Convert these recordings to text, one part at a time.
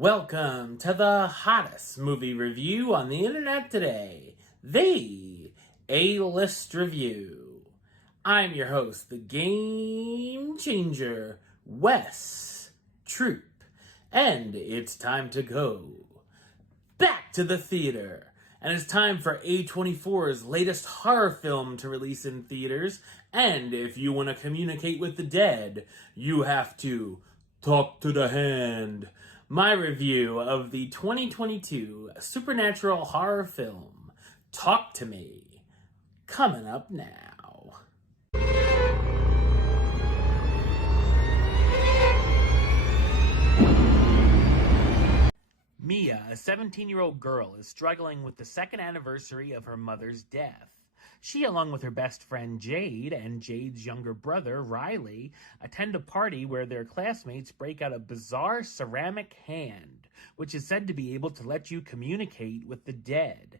Welcome to the hottest movie review on the internet today, the A-List Review. I'm your host, the Game Changer, Wes Troop, and it's time to go back to the theater. And it's time for A24's latest horror film to release in theaters, and if you want to communicate with the dead, you have to talk to the hand. My review of the 2022 supernatural horror film, Talk to Me, coming up now. Mia, a 17-year-old girl, is struggling with the second anniversary of her mother's death. She, along with her best friend Jade and Jade's younger brother Riley, attend a party where their classmates break out a bizarre ceramic hand, which is said to be able to let you communicate with the dead.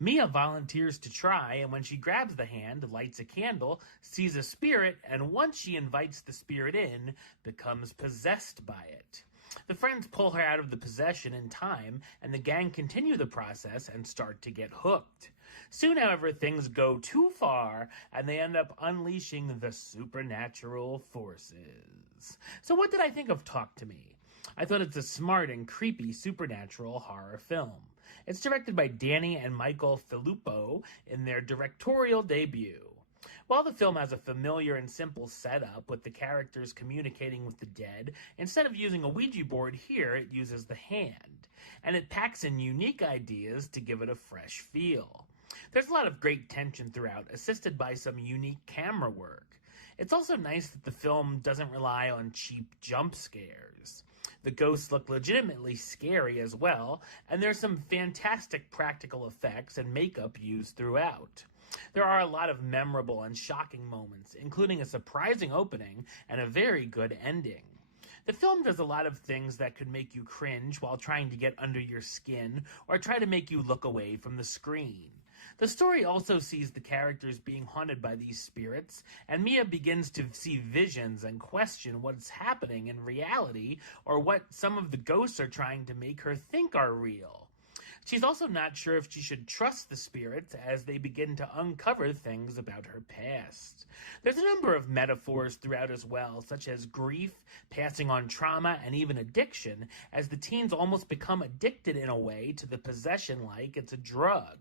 Mia volunteers to try, and when she grabs the hand, lights a candle, sees a spirit, and once she invites the spirit in, becomes possessed by it. The friends pull her out of the possession in time, and the gang continue the process and start to get hooked. Soon, however, things go too far, and they end up unleashing the supernatural forces. So what did I think of Talk to Me? I thought it's a smart and creepy supernatural horror film. It's directed by Danny and Michael Filippo in their directorial debut. While the film has a familiar and simple setup with the characters communicating with the dead, instead of using a Ouija board here, it uses the hand. And it packs in unique ideas to give it a fresh feel. There's a lot of great tension throughout, assisted by some unique camera work. It's also nice that the film doesn't rely on cheap jump scares. The ghosts look legitimately scary as well, and there's some fantastic practical effects and makeup used throughout. There are a lot of memorable and shocking moments, including a surprising opening and a very good ending. The film does a lot of things that could make you cringe while trying to get under your skin or try to make you look away from the screen. The story also sees the characters being haunted by these spirits, and Mia begins to see visions and question what's happening in reality or what some of the ghosts are trying to make her think are real. She's also not sure if she should trust the spirits as they begin to uncover things about her past. There's a number of metaphors throughout as well, such as grief, passing on trauma, and even addiction, as the teens almost become addicted in a way to the possession like it's a drug.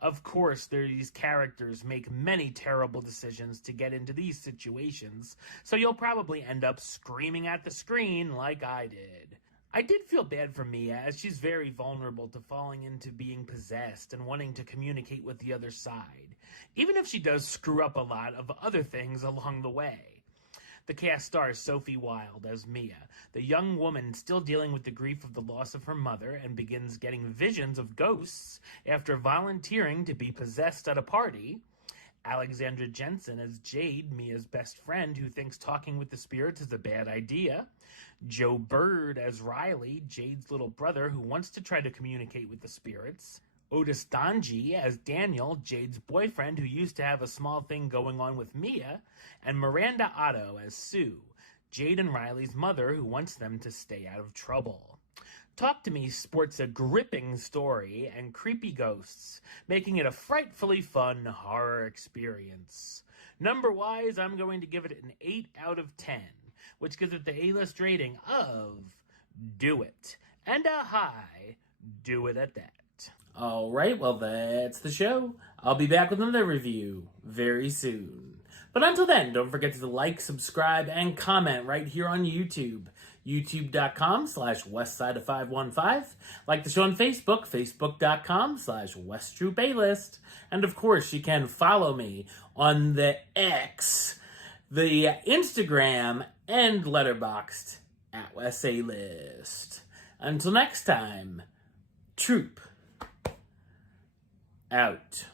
Of course, these characters make many terrible decisions to get into these situations, so you'll probably end up screaming at the screen like I did. I did feel bad for Mia, as she's very vulnerable to falling into being possessed and wanting to communicate with the other side, even if she does screw up a lot of other things along the way. The cast stars Sophie Wilde as Mia, the young woman still dealing with the grief of the loss of her mother and begins getting visions of ghosts after volunteering to be possessed at a party. Alexandra Jensen as Jade, Mia's best friend who thinks talking with the spirits is a bad idea. Joe Bird as Riley, Jade's little brother who wants to try to communicate with the spirits. Otis Donji as Daniel, Jade's boyfriend who used to have a small thing going on with Mia. And Miranda Otto as Sue, Jade and Riley's mother who wants them to stay out of trouble. Talk to Me sports a gripping story and creepy ghosts, making it a frightfully fun horror experience. Number-wise, I'm going to give it an 8 out of 10, which gives it the A-list rating of Do It, and a high Do It at that. Alright, well that's the show. I'll be back with another review very soon. But until then, don't forget to like, subscribe, and comment right here on YouTube. youtube.com/westside515. Like the show on Facebook, facebook.com/WesTroopAlist. And of course, you can follow me on the X, the Instagram, and Letterboxd at WesAlist. Until next time, Troop out.